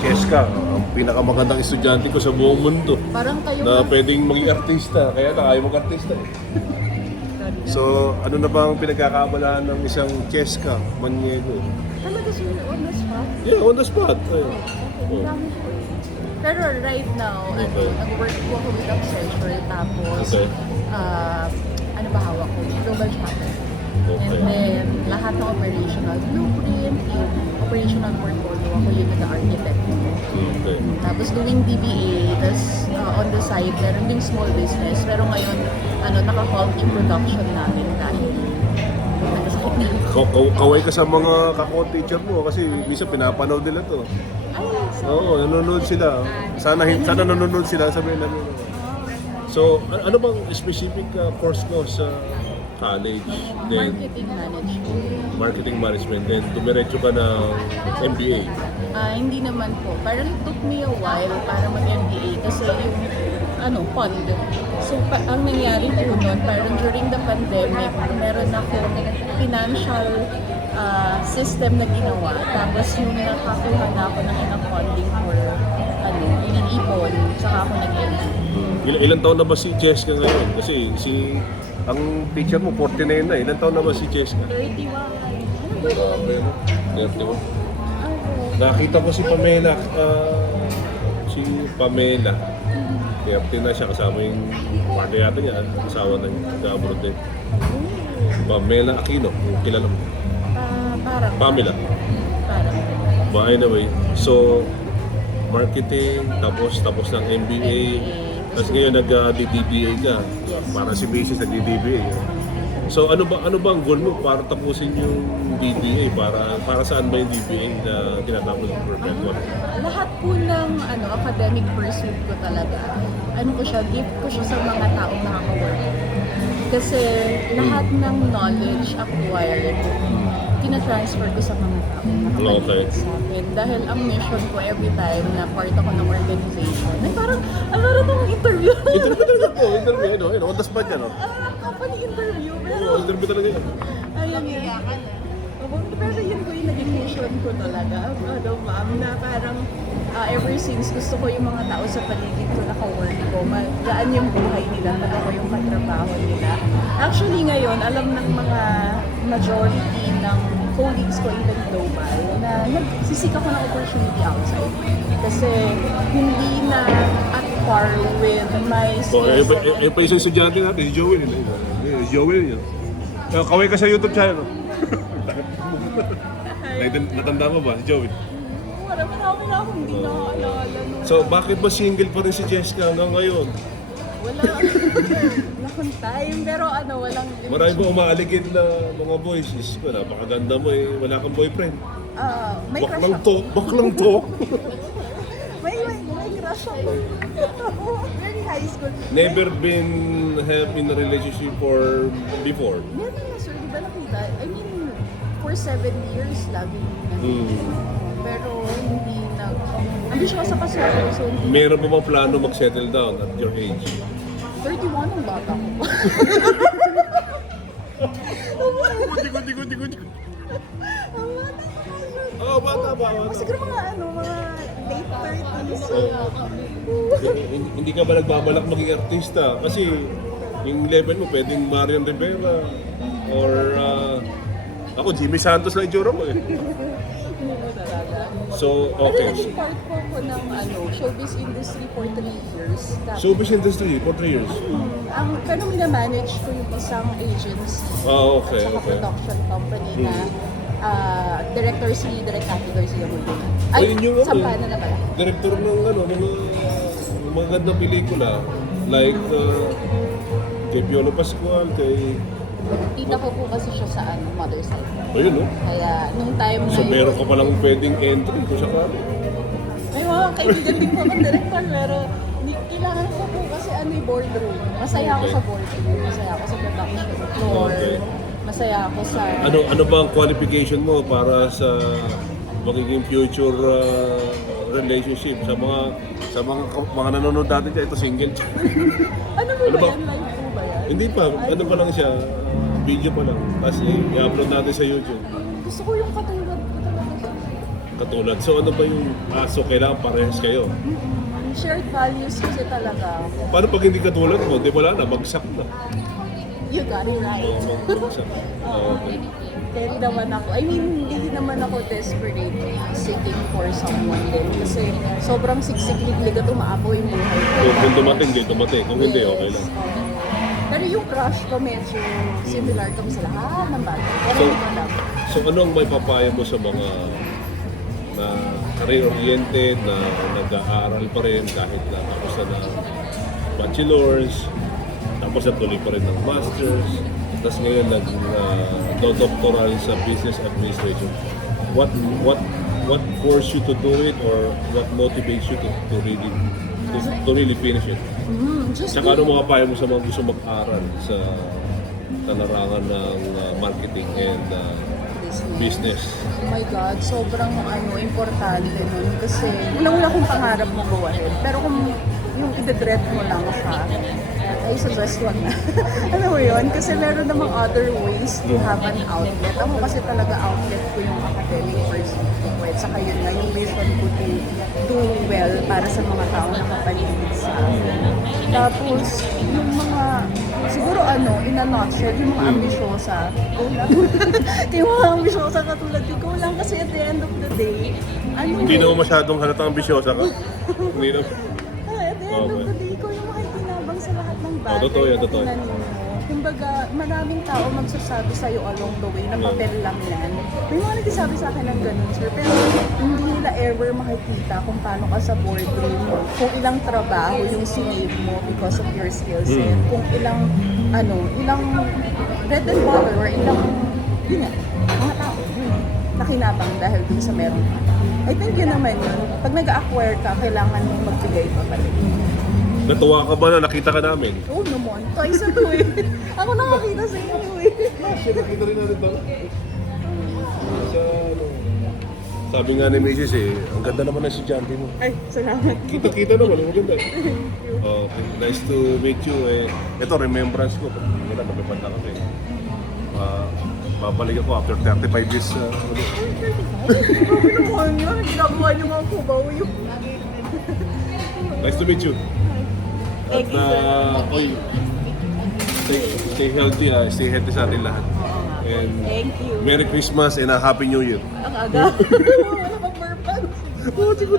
Cheska, ang pinakamagandang estudyante ko sa buong mundo Parang kayo na pwedeng maging artista, kaya na ayaw mag-artista eh. So, ano na bang pinagkakaabalahan ng isang Cheska Maniego? Talaga sir, on the spot. Yeah, on the spot. Ayun. Ang dami po eh. Pero right now, nag-work po ako with Accenture, tapos, Okay. ano ba hawak ko? Global Chapter. Okay. And then, lahat ng operational blueprint, yung operational portfolio, ako yung nag-architect. Okay. Tapos doing DBA, tapos on the side, meron ding small business. Pero ngayon, naka-halt yung production namin dahil nagkasakit na. Kaway ka sa mga kako-teacher mo kasi minsan pinapanood nila to. Oo, nanonood sila. Sana nanonood sila, sabihin namin. So, ano bang specific course mo sa college? Then, Marketing management. marketing management. Then, dumiretso ka ng MBA. Hindi naman po. Parang it took me a while para mag-MBA kasi yung fund. So, ang nangyari po nun, parang during the pandemic, meron akong financial system na ginawa. Tapos yung nakakuha na ako ng enough funding for iniipon, saka ako nag-MBA. Ilan taon na ba si Cheska ngayon? Kasi ang teacher mo, 49 na. Ilan taon na ba si Cheska? 31. Ano ba yun? 31. Nakita ko si Pamela. Si Pamela. 30 na siya kasama yung partner yata niya. Asawa ng Gabrod din. Pamela Aquino. Yung kilala mo. Parang. Pamela. Parang. But anyway, so marketing, tapos ng MBA. Tapos ngayon nag-DBA ka. Para si Macy's nag-DBA. So ano ba ang goal mo para tapusin yung DBA? Para saan ba yung DBA na tinatapos ng perpetual? Lahat po ng academic pursuit ko talaga, gift ko siya sa mga taong nakaka-work. Kasi lahat ng knowledge acquired, tina-transfer ko sa mga taong nakapagigit sa akin. Dahil ang mission ko every time na part ako ng organization, ay parang, itong interview. Interview, on the spot yan, no? Company interview, pero Interview talaga yan. ayun yun. Pero yun ko yung naging mission ko talaga. Ma'am, na parang ever since gusto ko yung mga tao sa paligid ko naka-work ko, magaan yung buhay nila pag ako yung katrabaho nila. Actually ngayon, alam ng mga majority ng colleagues ko, even global, na nagsisik ako ng opportunity outside. Kasi hindi na at par with my skills. Pa isang estudyante natin, si Joel. Joel yun. Kaway ka sa YouTube channel. Natanda mo ba si Joel? Marami na akong hindi nakaalala. So bakit ba single pa rin si Jessica hanggang ngayon? Wala akong time, pero walang... Marami ba umaaligid na mga boys? Is ko, napakaganda mo eh, wala kang boyfriend. May crush Baklang ako. to, baklang to. May crush ako. Very high school. Never been have in a relationship or before? Meron na sir, di ba nakita? I mean, for 7 years, lagi Pero hindi na... Ambisyosa kasi ako, so hindi... Meron ba bang plano mag-settle down at your age? 31 ang bata ko. Gudi. Oh, bata. Siguro mga late 30s. Hindi ka ba nagbabalak maging artista? Kasi yung level mo pwedeng Marian Rivera or ako Jimmy Santos lang itsura mo eh. So, okay. Pero part po ko ng showbiz industry for 3 years. Tapos, Showbiz industry for 3 years. pero minamanage ko yung isang agency. Okay. Saka production company na director si Direk Cathy Garcia Molina. Ayun yung Sampana na pala. Director ng mga gandang pelikula like kay Piolo Pascual, kay... Tita ko po kasi siya sa mother side. Ayun, no? Kaya nung time na So, meron ka palang pwedeng entry kung sakali. may mga kaibigan din po ng director, pero kailangan ko po kasi yung boardroom. Masaya ako sa boardroom. Masaya ako sa production floor. Okay. Masaya ako sa... Ano ba ang qualification mo para sa magiging future relationship sa mga nanonood natin dyan? Ito single. Ano ba yan? Live po ba yan? Hindi pa, ano pa lang siya, video pa lang. Tapos i-upload natin sa YouTube. Gusto ko yung katulad ko talaga. katulad. So ano ba yung so kailangan parehas kayo? Shared values kasi talaga. Paano pag hindi katulad mo? Di wala na, bagsak na. You got it right. Bagsak. Okay. Kaya naman ako, I mean, hindi naman ako desperate seeking for someone din. Kasi sobrang siksik-liglig at umaapo yung buhay ko. Kung dumating, di dumating. Kung hindi, okay lang. Oo. Pero yung crush ko medyo similar kami sa lahat ng bagay. Pero So, hindi ko alam. So ano ang may papaya mo sa mga na career-oriented, na nag-aaral pa rin kahit na tapos na bachelor's, tapos natuloy pa rin ng master's, tapos ngayon nag-doctoral sa business administration. What forced you to do it, or what motivates you to really finish it? Just Tsaka ano mga payo mo sa mga gusto mag-aral sa larangan ng marketing and business? Oh my God, sobrang importante nun. Kasi unang-una kung pangarap mo go ahead. Pero kung yung i-dread mo lang siya, ay suggest wag na. Alam mo yun? Kasi meron namang other ways to have an outlet. Ako kasi talaga outlet ko yung academic pursuit ko. At saka yun nga, yung vision ko to do well para sa mga tao na kapaligid sa akin. Tapos, yung mga, siguro in a nutshell, yung mga ambisyosa, go lang. Yung mga ambisyosa katulad ko, go lang kasi at the end of the day, Hindi naman masyadong halatang ambisyosa ka. Hindi naman. At the end of the day, ikaw yung makikinabang sa lahat ng bagay. totoo yan, na totoo. tinanim mo. Kumbaga, maraming tao magsasabi sa'yo along the way na papel lang yan. May mga nagsasabi sa akin ng ganun, sir. Pero hindi nila ever makikita kung paano ka sa boardroom, kung ilang trabaho yung sinave mo because of your skill set, kung ilang bread and butter or ilang, yun nga, mga tao, nakinabang dahil dun sa meron ka. I think yun naman yun. Pag nag-acquire ka, kailangan mong magbigay pa pala. Natuwa ka ba na nakita ka namin? Oo naman. Twice na to eh. Ako nakakita sa inyo eh. Actually, nakita rin natin ba? Sa sabi nga ni Mrs. ang ganda naman ng estudyante mo. Ay, salamat. Kita-kita naman, ang maganda. Okay, nice to meet you. Ito, remembrance ko. Wala, napipanda kami. Babalik ako after 35 years. Grabe naman yun. Ginagawa niyo mga kubaw yung... Nice to meet you. At, Thank you, sir. oy, stay healthy sa atin lahat. And Thank you. Merry Christmas and a Happy New Year. Ang aga. Wala kang purpose. Oh, chico.